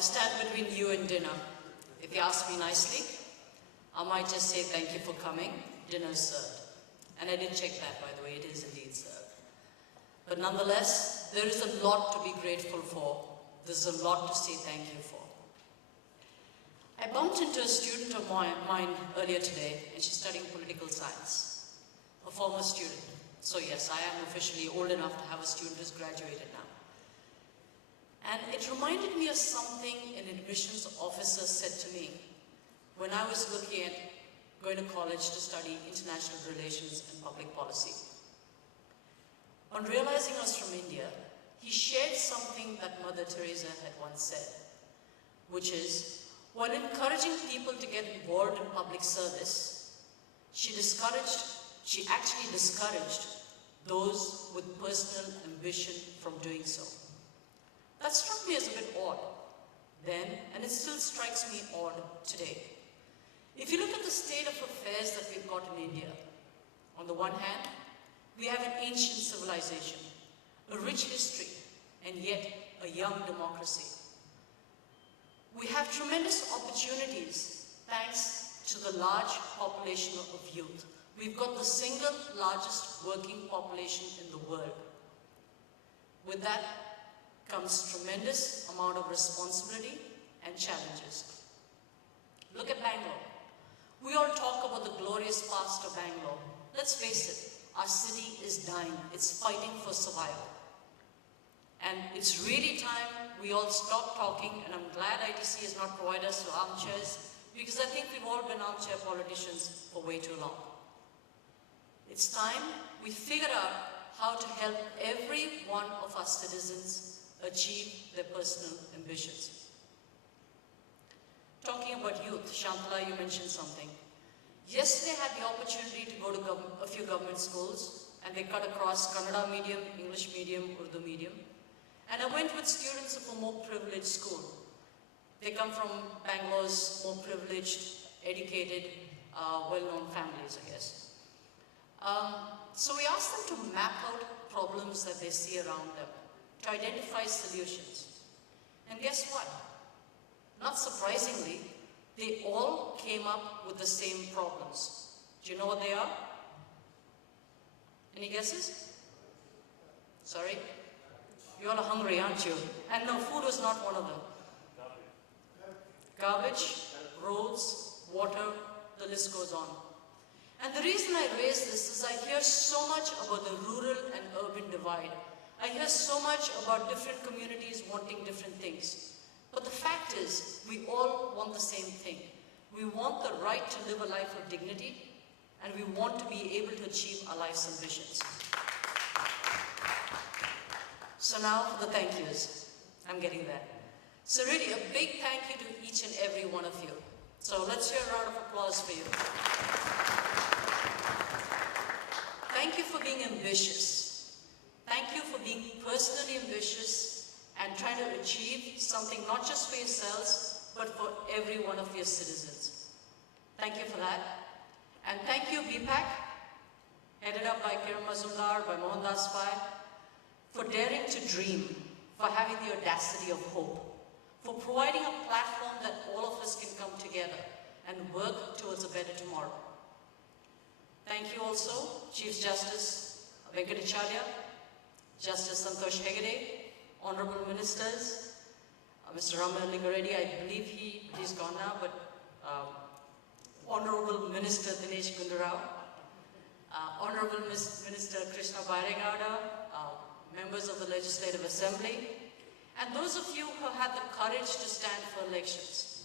I stand between you and dinner. If you ask me nicely, I might just say thank you for coming. Dinner's served. And I did check that, by the way, it is indeed served. But nonetheless, there is a lot to be grateful for. There's a lot to say thank you for. I bumped into a student of mine earlier today, and she's studying political science. A former student. So yes, I am officially old enough to have a student who's graduated now. And it reminded me of something an admissions officer said to me when I was looking at going to college to study international relations and public policy. On realizing I was from India, he shared something that Mother Teresa had once said, which is, while encouraging people to get involved in public service, she actually discouraged those with personal ambition from doing so. That struck me as a bit odd then, and it still strikes me odd today. If you look at the state of affairs that we've got in India, on the one hand, we have an ancient civilization, a rich history, and yet a young democracy. We have tremendous opportunities thanks to the large population of youth. We've got the single largest working population in the world. With that comes tremendous amount of responsibility and challenges. Look at Bangalore. We all talk about the glorious past of Bangalore. Let's face it, our city is dying. It's fighting for survival. And it's really time we all stop talking, and I'm glad ITC has not provided us with armchairs, because I think we've all been armchair politicians for way too long. It's time we figure out how to help every one of our citizens achieve their personal ambitions. Talking about youth, Shantala, you mentioned something. Yesterday I had the opportunity to go to a few government schools, and they cut across Kannada medium, English medium, Urdu medium. And I went with students of a more privileged school. They come from Bangalore's more privileged, educated, well-known families, I guess. So we asked them to map out problems that they see around them, to identify solutions. And guess what? Not surprisingly, they all came up with the same problems. Do you know what they are? Any guesses? Sorry? You all are hungry, aren't you? And no, food was not one of them. Garbage, roads, water, the list goes on. And the reason I raise this is I hear so much about the rural and urban divide. I hear so much about different communities wanting different things. But the fact is, we all want the same thing. We want the right to live a life of dignity, and we want to be able to achieve our life's ambitions. So now for the thank yous. I'm getting there. So really, a big thank you to each and every one of you. So let's hear a round of applause for you. Thank you for being ambitious. Thank you for being personally ambitious and trying to achieve something not just for yourselves, but for every one of your citizens. Thank you for that. And thank you, BPAC, headed up by Kiran Mazumdar, by Mohandas Pai, for daring to dream, for having the audacity of hope, for providing a platform that all of us can come together and work towards a better tomorrow. Thank you also, Chief Justice Venkatacharya, Justice Santosh Hegde, Honorable Ministers, Mr. Raman Lingareddy, I believe he's gone now, but Honorable Minister Dinesh Gundarao, Honorable Minister Krishna Bairengada, members of the Legislative Assembly, and those of you who had the courage to stand for elections.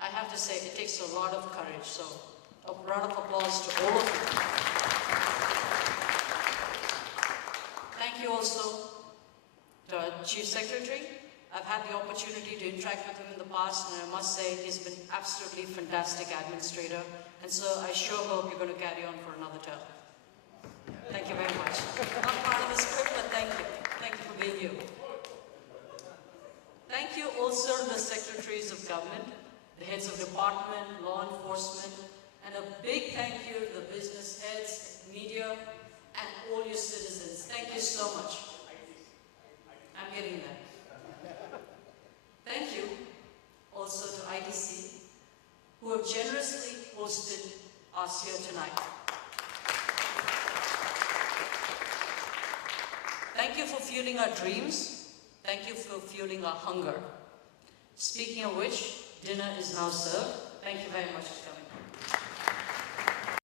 I have to say, it takes a lot of courage, so a round of applause to all of you. Thank you also to our Chief Secretary. I've had the opportunity to interact with him in the past, and I must say he's been absolutely fantastic administrator, and so I sure hope you're going to carry on for another term. Thank you very much. Not part of the script, but thank you. Thank you for being you. Thank you also to the Secretaries of Government, the heads of department, law enforcement, and a big thank you to the business heads, media, and all your citizens. Thank you so much. I'm getting there. Thank you generously hosted us here tonight. Thank you for fueling our dreams. Thank you for fueling our hunger. Speaking of which, dinner is now served. Thank you very much for coming.